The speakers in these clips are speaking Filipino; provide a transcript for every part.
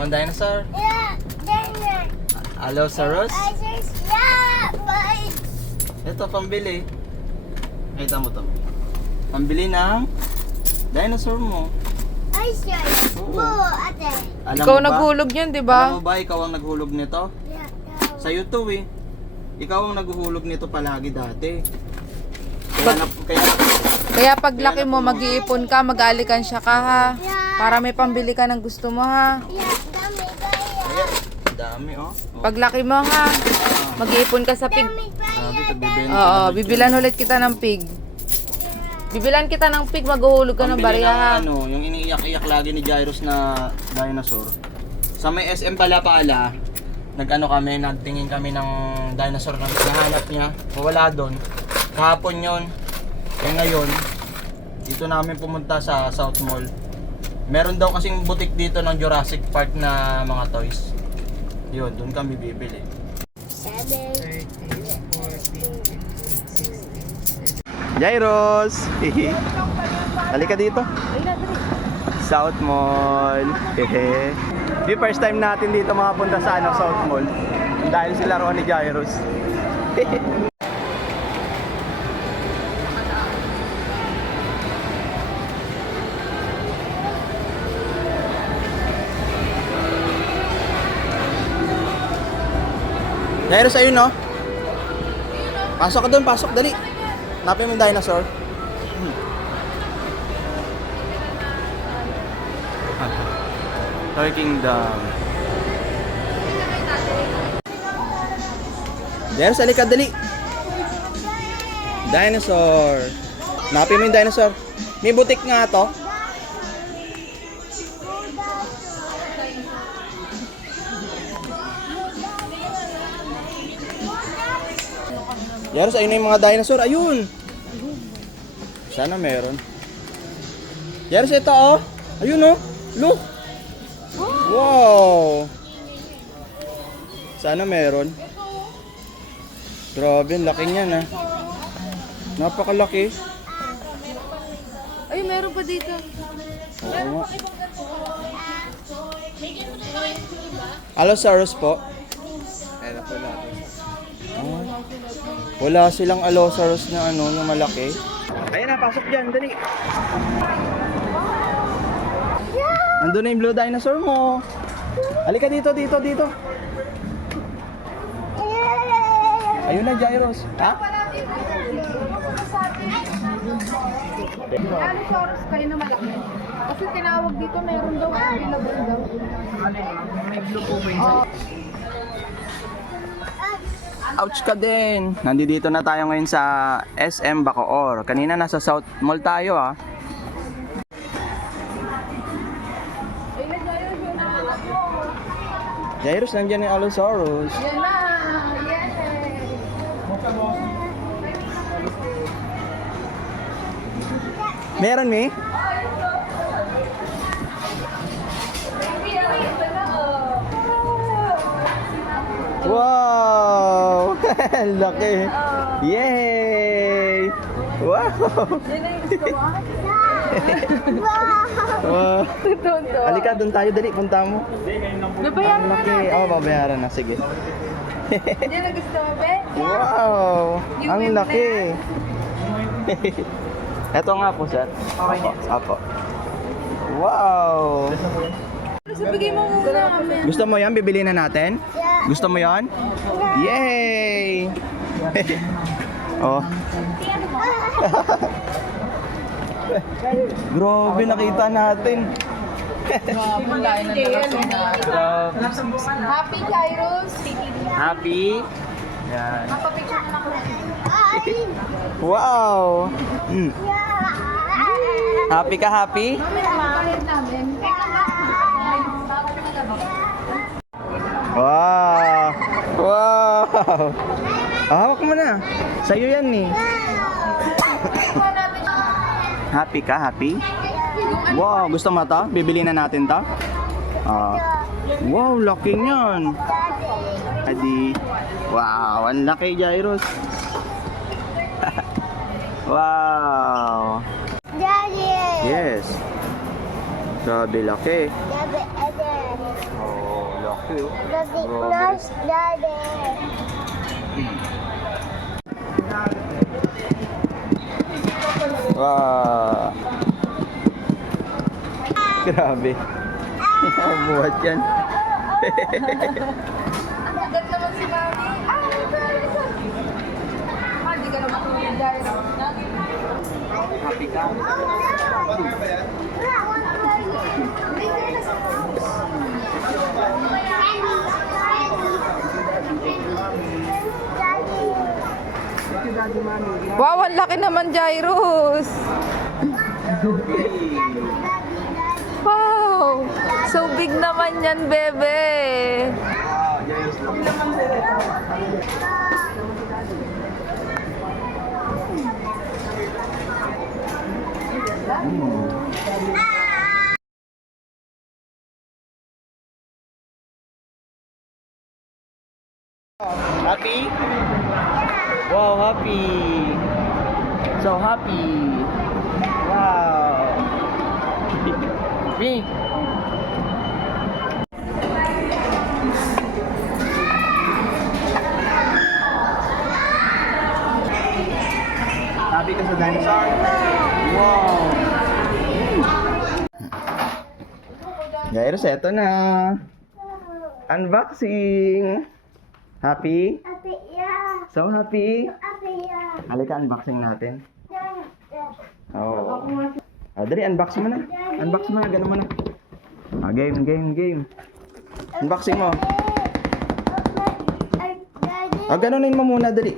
mo ang dinosaur? Yeah, dinner. Allosaurus? Yeah, but Ito, pambili. Kita mo to. Pambili ng dinosaur mo. I said, Oo. ate. Alam Ikaw mo ba? naghulog yan, di Alam ba? mo ba, ikaw ang naghulog nito? Yeah, Sa YouTube eh. Ikaw ang naghulog nito palagi dati. Kaya Kaya paglaki mo, mag-iipon ka, mag-alikansya ka ha. Para may pambili ka ng gusto mo ha. yeah, dami kaya. Ayan, dami oh. Paglaki mo ha, mag-iipon ka sa pig. Dami Sabi, kaya. tagbibenta. Oo, bibilan ulit kita ng pig. Bibilan kita ng pig, maghuhulog ka ng Pambili barya ha. ng yung iniiyak-iyak lagi ni Jairus na dinosaur. Sa may SM Palapala, nag-ano kami, nagtingin kami ng dinosaur na nahanap niya. Wala doon. Kahapon yon. Eh ngayon, dito namin pumunta sa South Mall. Meron daw kasing butik dito ng Jurassic Park na mga toys. Yun, doon kami bibili. 7. Jairus! Halika dito. South Mall. Hehe. Yung first time natin dito makapunta sa South Mall. Dahil sila roon ni Jairus. Jairus, ayun no? Pasok ka doon, pasok, dali. Napin mo yung dinosaur. Toy Kingdom. Jairus, halika, dali. Dinosaur. Napin mo yung dinosaur. May butik nga to. Jairus, ayun na yung mga dinosaur. Ayun. Sana meron. Jairus, ito oh. Ayun oh. Look. Wow. Sana meron. Grabe, ang laki niyan ah. Napakalaki. Ay, meron pa dito. Oo nga. Allosaurus po. Ah, wala silang Allosaurus na ano, yung malaki. Ayun na, pasok dyan, dali. Nandun na yung blue dinosaur mo. Halika dito, dito, dito. Ayun na, Jairus. Ha? Allosaurus kayo na malaki. Kasi tinawag dito, meron daw available daw. May blue po ba Ouch ka din. Nandito na tayo ngayon sa SM Bacoor. Kanina nasa South Mall tayo ah. Jairus, nandiyan yung Allosaurus. Yan na! Yay! Meron mi? Wow! Laki! Yay! Wow! Wow! Tonto. Halika, doon tayo, dali, punta mo. Nabayaran Ang na laki. natin. Oo, babayaran na, sige. Yan ang gusto mo, be? Wow! Yung Ang win laki! na Ito nga po, sir. Opo. Opo. Wow! Sabigay mo muna kami. Gusto mo yan? Bibili na natin? Gusto mo yan? Yay! Oh. Grabe, nakita natin. Grabe. Happy, Jairus. Happy? Yan. Papapicture na ako. Wow! Mm. Happy ka, happy? Bayad namin. Wow! Wow! Hawak mo na. Sa'yo yan eh. Happy ka? Happy? Wow! Gusto mo to? Bibili na natin to? Wow! Laki niyan! Adi. Wow! Ang laki, Jairus. Wow! Daddy. Yes. Grabe laki. Daddy, Oh. laki oh. Daddy, Grabe. nice daddy. Wow. Grabe. Buhat yan. Agad naman si Mami. Hindi ka naman tulad dahil. Happy ka? Wow, ang laki naman, Jairus. Wow, so big naman yan, bebe. Happy? Wow, happy. So happy. Wow. Me. Happy ka sa dinosaur? Wow. Jairus, eto na. Unboxing. Happy? Happy, yeah. So happy? Happy, yeah. Halika, unboxing natin. Oh. Dali, unbox mo na. Unbox mo na, gano'n mo na. Game. Unboxing mo. Daddy. Gano'nin mo muna, dali.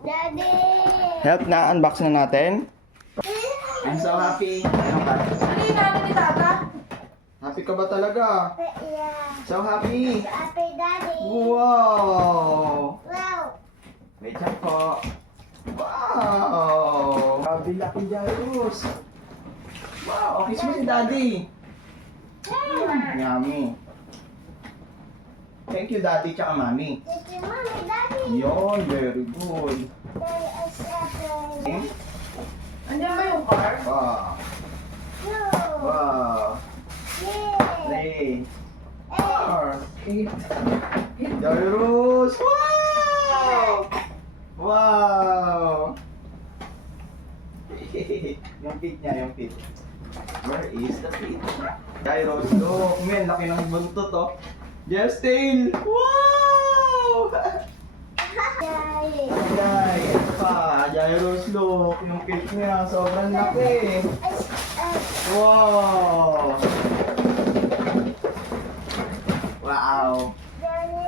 Daddy. Help na, unbox na natin. I'm so happy. Ano ka? Ano yung namin ni Tata? Happy ka ba talaga? Happy, yeah. So happy. Happy, daddy. Wow. Wow. Wait lang po. Wow. Grabe laki, Jairus. Wow, kiss mo si daddy. Yummy. Thank you, daddy, tsaka mami. Thank you, mommy, daddy. Yon, very good. Daddy is happy. Andiyan ba yung car? Wow. Two. Wow. Three. 3, 4, 8. Jairus! Wow! Wow! Yung feet niya, yung feet. Where is the feet? Jairus, look! Man, laki ng buntot, oh. Jeff's tail! Wow! Daddy. Ay, ito pa. Jairus, look! Yung feet niya, sobrang laki. Wow! Wow! Daddy.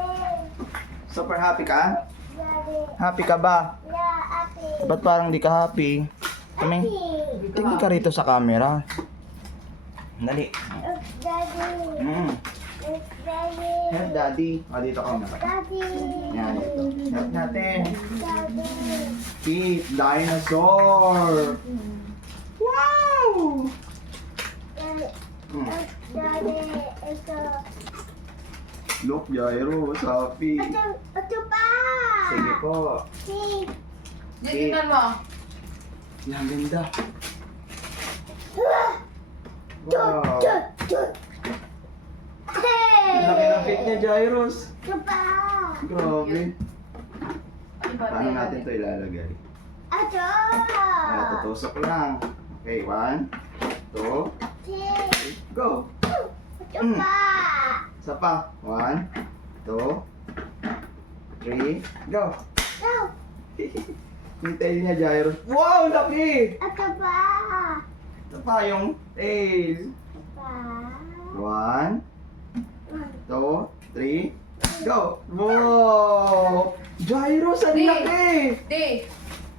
Super happy ka? Daddy. Happy ka ba? Yeah, happy. Ba't parang di ka happy? Tingin, Happy. tingin ka rito sa camera. Dali. Daddy. Daddy. Help daddy. Dito ka muna. Daddy. Yan, dito. Help natin. Daddy. Feet, dinosaur. Wow! Daddy. Ito. Look, Jairus, happy. Ito pa. Sige po. See. Tingnan mo. Yan, ganda. Wow. Wow. Laki ng feet niya, Jairus. Ito pa. Grabe. Ano ba? Paano natin to ilalagay? Ito. Tutusok lang. Okay, 1, 2, See. go! Ito pa. Isa pa. 1, 2, 3, go! Go. Yung tail niya, Jairus. Wow, laki! Ito pa. Ito pa yung tail. Pa. 1, 2, 3, go! Wow! Jairus, ang Di. laki! Di.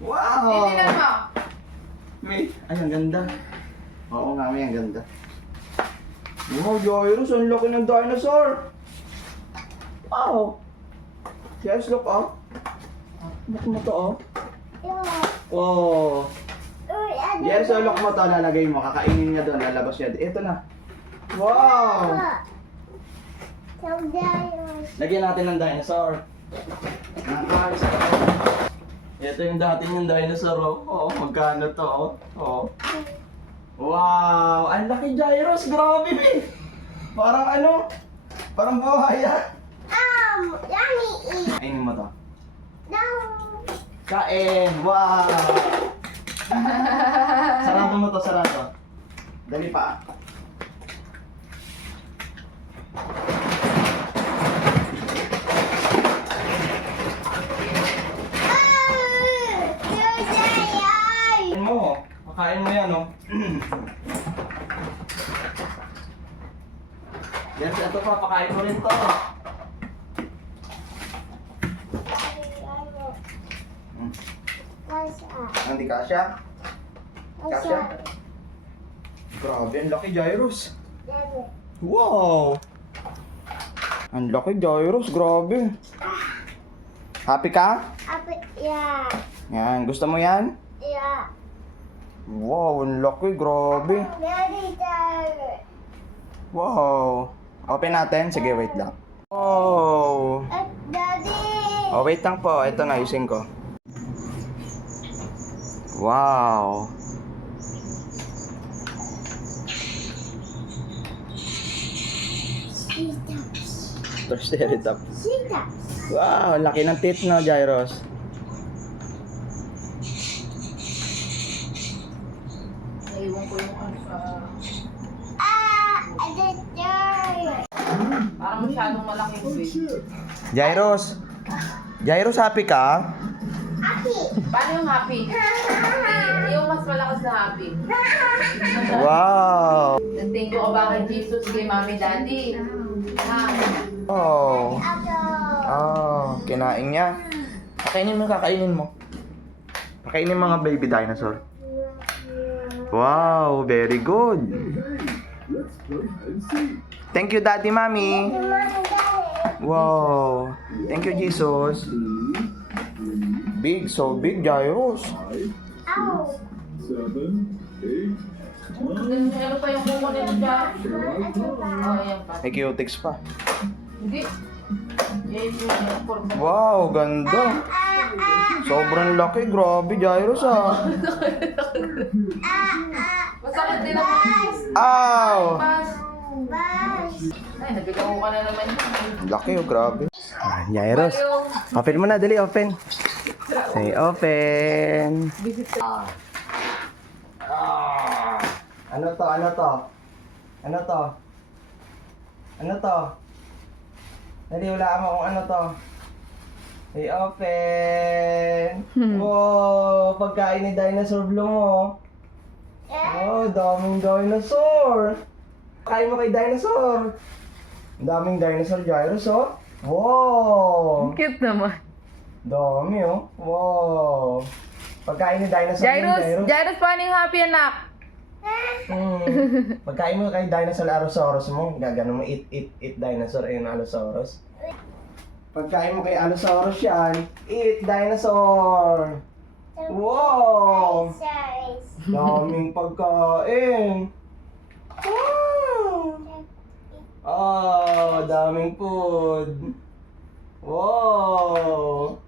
Wow! Tingnan mo. May, ay, ang ganda. Oo nga, may ang ganda. Wow, Jairus, ang laki ng dinosaur! Wow! Yes, look, oh. Look mo to, oh. Yeah. Wow! Uy, ano Yes, ba? so look mo to, lalagay mo. Kakainin niya doon, lalabas siya. Ito na. Wow! Sometimes. Lagyan natin ng dinosaur. Nakakalis ako. Ito yung dati yung dinosaur, oh. Oo, magkano to, oh. Oh. Wow! Ang laki Lucky Gyros, grabe eh. Parang ano? Parang buhaya. Yummy eat. Kainin mo to. No. Kain! Wow! Sarado mo to, sarado. Dali pa. Kain mo. Makain mo yan, oh. Yan, ito pa, pakain mo rin to. Hindi kasya? Kasya? Grabe, ang laki gyros. Wow! Ang laki gyros, grabe. Happy ka? Yeah. Yan, gusto mo yan? Yeah. Wow, ang laki, grabe. Daddy, Daddy. Wow. Open natin? Sige, wait lang. Wow! Daddy. Oh, wait lang po. Ito na, ayusin ko. Wow! Triceratops. Sita. Wow, laki ng teeth no, Gyros. Naiwan ko yung ano sa... Adventure. Parang masyadong malaki yung weight. Gyros. Gyros, happy ka? Happy. Paano yung happy? Yung mas malakas na happy. Wow! Nag-thank you ka ba kay Jesus, kay Mami Daddy? Ha? Oh. Ako. Oh, kinain niya. Kakainin mo, kakainin mo. Kakainin mga baby dinosaur. Wow, very good. Thank you, Daddy, Mommy. Wow. Thank you, Jesus. Big, so big, Gyros. Ow. Ano pa yung kukunin mo dyan? Oh, ayan pa. May cutics pa. Hindi. Yes, yung form. Wow, ganda. Sobrang laki, grabe, Gyros ah. Masakit din naman. Ow! Pas. Bye. Ay, nabigaw ka na naman yun. Laki oh, grabe. Ah, Gyros. Open mo na, dali, open. Say, open. Ano to? Ano to? Ano to? Ano to? Dali, wala mo kung ano to. Say, open. Wow, pagkain ni Dinosaur Bloom mo. Oh, daming dinosaur. Kain mo kay dinosaur. Ang daming dinosaur, Gyros, oh. Wow. Cute naman. Dami, oh. Wow. Pagkain ni dinosaur. Jairus, paano yung happy anak? Pagkain mo kay dinosaur Allosaurus mo, gagano mo eat dinosaur yung Allosaurus. Pagkain mo kay Allosaurus yan, eat dinosaur. Wow. Daming pagkain. Wow. Oh, daming food. Wow.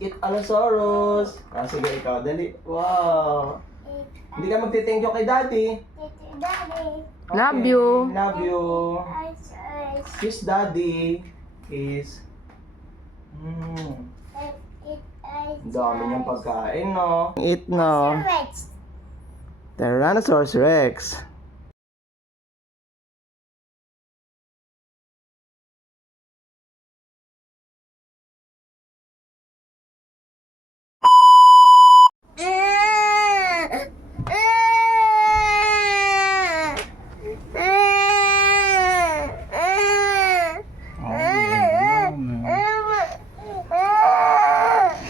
Eat Allosaurus. Ah, sige, ikaw, dali. Wow. Hindi ka magti-thank you kay Daddy. Daddy. Love you. Love you. Kiss Daddy. Kiss. Ang dami niyang pagkain, no? Eat, no? Tyrannosaurus Rex.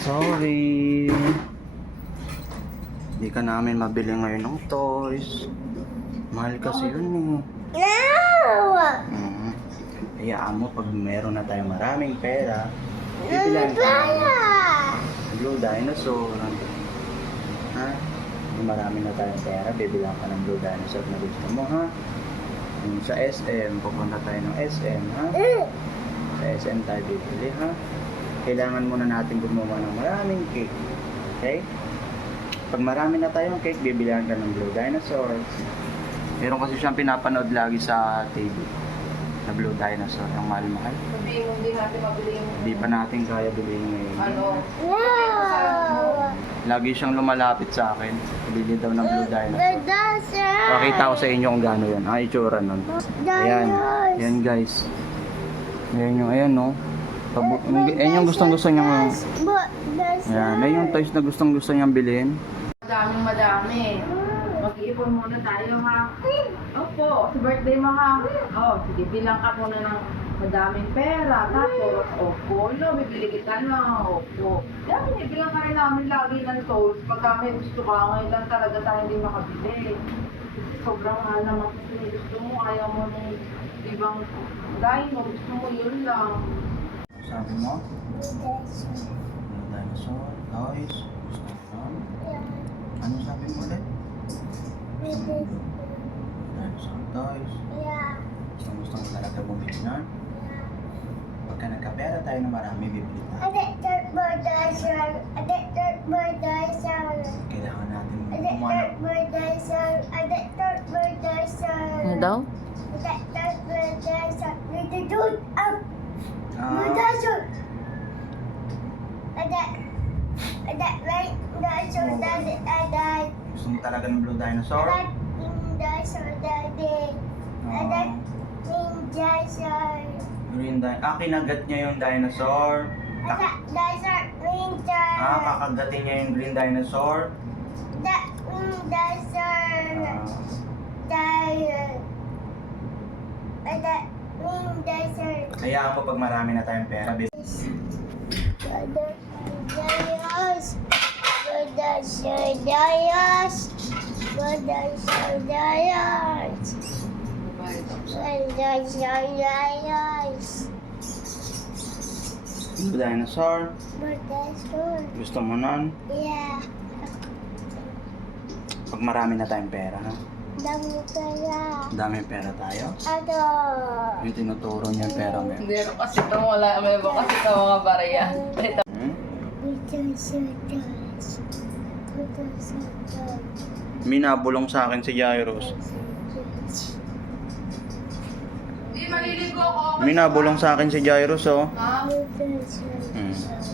Sorry. Hindi ka namin mabili ngayon ng toys. Mahal kasi yun eh. Hayaan mo pag meron na tayong maraming pera, bibilan ka ng Blue Dinosaur. Ha? Kung marami na tayong pera, bibilan ka ng Blue Dinosaur na gusto mo, ha? Yung sa SM, pupunta tayo ng SM, ha? Sa SM tayo bibili, ha? Kailangan muna natin gumawa ng maraming cake. Okay? Pag marami na tayong cake, bibilihan ka ng Blue Dinosaurs. Meron kasi siyang pinapanood lagi sa TV. Na Blue Dinosaur, yung mahal-mahal. Sabihin mo, hindi natin mabili yung Hindi pa natin kaya bilhin ngayon. ano. No. Lagi siyang lumalapit sa akin. Bili daw ng Blue Dinosaur. Dinosaur. Pakita ko sa inyo kung gaano yan. Ang itsura nun. Ayan. Ayan guys. Ayan yung, ayan no. Ayan yung gustong-gusto niyang, ayan. Ayan yung toys na gustong-gusto niyang bilhin. Madami. Mag-iipon muna tayo ha. Opo, sa birthday mo ha. Oh, sige, bilang ka muna ng madaming pera. Tapos, opo, no, bibili kita na. Opo. Yan, bilang ka rin namin lagi ng toys. Pagka may gusto ka, ngayon lang talaga tayo hindi makabili. Kasi sobrang mahal naman kasi gusto mo, ayaw mo ng ibang dahil mo, gusto mo yun lang. Sabi mo? Blue Dinosaur, toys, gusto mo? Ano sabi mo ulit? Dinosaur, toys. Gusto mo talaga bumili nun? Pagka nagkapera tayo na marami, bibili tayo. Kailangan natin umanap. Ano daw? Gusto mo talaga ng Blue Dinosaur? Green Dinosaur. Kinagat niya yung dinosaur. Kakagatin niya yung Green Dinosaur. Hayaan mo pag marami na tayong pera, baby. Blue Dinosaur. Gusto mo nun? Yeah. Pag marami na tayong pera, ha? Dami pera. Daming pera tayo. Ano? Yung tinuturo niya yung pera mo. Meron kasi ito, wala. Meron kasi ito mga barya. Hmm? Minabulong sa akin si Jairus. Hindi, maliligo ako. Minabulong sa akin si Jairus, oh. Ha?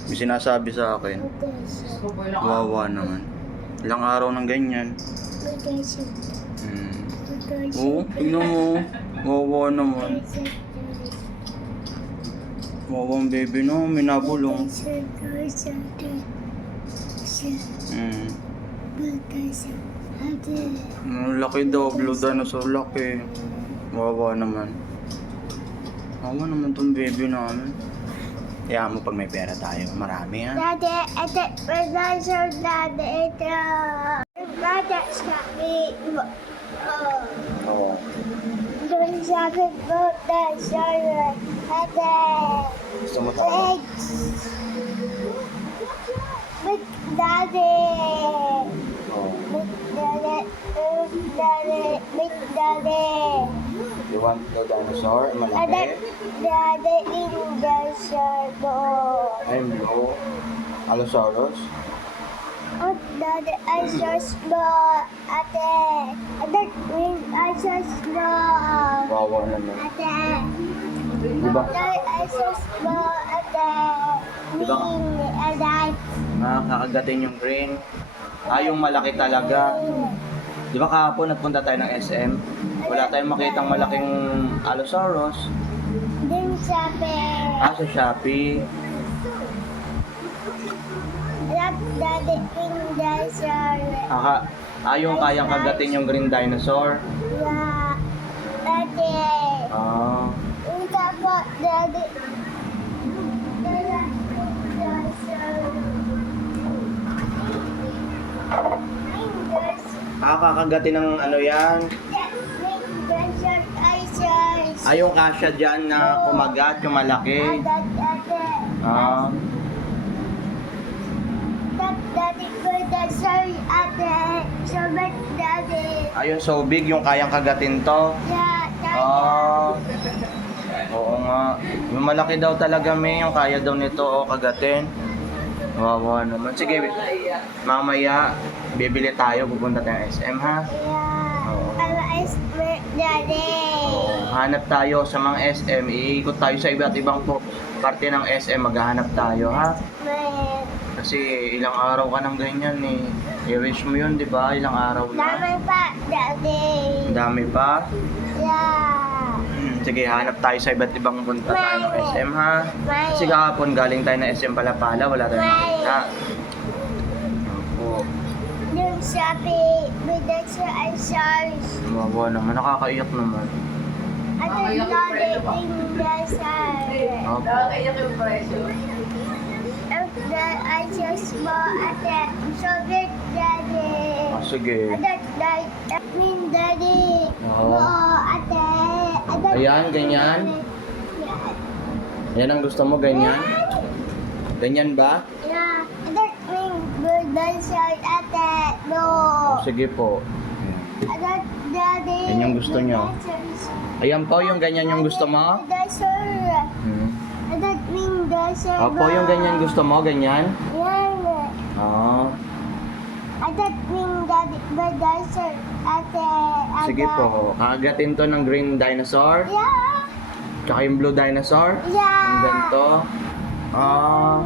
May sinasabi sa akin. Kuboy lang ako. Wawa naman. Ilang araw ng ganyan. Oo, tignan mo. Wawa naman. Wawang baby, no? Minabulong. Laki daw, Blue Dinosaur, laki. Wawa naman. Wawa naman tong baby namin. Kaya mo pag may pera tayo, marami ha. Daddy, ito, dinosaur, daddy, ito. Daddy, sabi mo. Oo. Doon sabi mo, dinosaur, daddy. Gusto mo tayo? Big daddy. Oo. Big daddy, big daddy, big daddy. You want the dinosaur? Daddy, Malaki? daddy, dinosaur mo. I'm blue. Allosaurus? Oh, daddy, I just know, ate. Ate, I just know. Wawa naman. Ate. Diba? Daddy, I just know, ate. Diba? Ate. Nakakagatin yung green. Yung malaki talaga. Di ba kahapon nagpunta tayo ng SM? Wala tayong makitang malaking Allosaurus. Din sabi. Sa Shopee. Daddy, dinosaur. Yung kayang kagatin yung green dinosaur. Yeah. Daddy. Ito po, daddy. Kakagatin ng ano yan. Yung kasya dyan na kumagat, yung malaki. Daddy, dinosaur, ate. Sabat, daddy. Yung so big, yung kayang kagatin to. Yeah, daddy. Oo nga. Yung malaki daw talaga may, yung kaya daw nito kagatin. Wawa naman. Sige, mamaya bibili tayo, pupunta tayo SM ha. Yeah. Oo. I Daddy. Hanap tayo sa mga SM. Iikot tayo sa iba't ibang parte ng SM. Maghahanap tayo, ha? May Kasi ilang araw ka nang ganyan eh. I-wish mo yun, di ba? Ilang araw na. dami pa, Daddy. Ang dami pa. Yeah. Sige, hanap tayo sa iba't ibang punta tayo ng SM, ha? May Kasi kahapon galing tayo ng SM Palapala. Wala tayong makita. Opo. yung sabi, bidak sa answers. Mawa naman. Nakakaiyak naman. At Mamaya ang ko daddy preno ka. indasal. Opo. Nakakaiyak yung presyo. Ang the answers mo, ate. Sobrang daddy. Ah, sige. At min daddy. Oo. Mo, ate. Ayan, ganyan. Yan ang gusto mo, ganyan? Ganyan ba? Yeah. That min bidak sa ate. No. Oh, sige po. At daddy. Yan yung gusto nyo. Ayan po, yung ganyan yung gusto mo? Dasar. Hmm. Adat min dasar. Opo, yung ganyan gusto mo, ganyan? Yan. Oo. Adat min daddy dasar. Ate. Sige po. Aagatin to ng green dinosaur. Yeah. Tsaka yung blue dinosaur. Yeah. Yung ganito. Ah.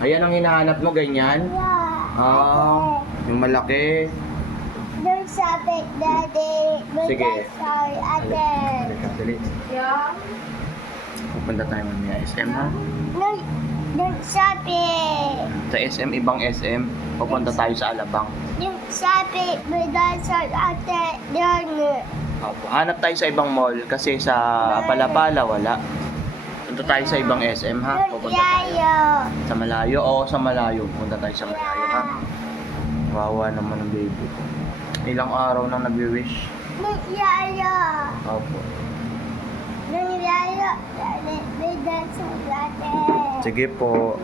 Ayan ang hinahanap mo, ganyan? Yeah. Ah. Yung malaki. Doon sabi, daddy. Sige. Dasar. Ate. Dali. Yeah. Pupunta tayo mamaya SM, ha? Doon sabi. Sa SM, ibang SM. Pupunta tayo sa Alabang. Yung sabi, dasar. Ate. Doon. Opo. Hanap tayo sa ibang mall kasi sa Palapala wala. Punta tayo sa ibang SM, ha? Doon Pupunta tayo. yayo. Sa malayo? Oo, sa malayo. Punta tayo sa malayo, ha? Wawa naman ang baby ko. Ilang araw nang nag-wish. Doon yayo. Opo. Doon yayo. Daddy. Dasar. Ate. Sige po.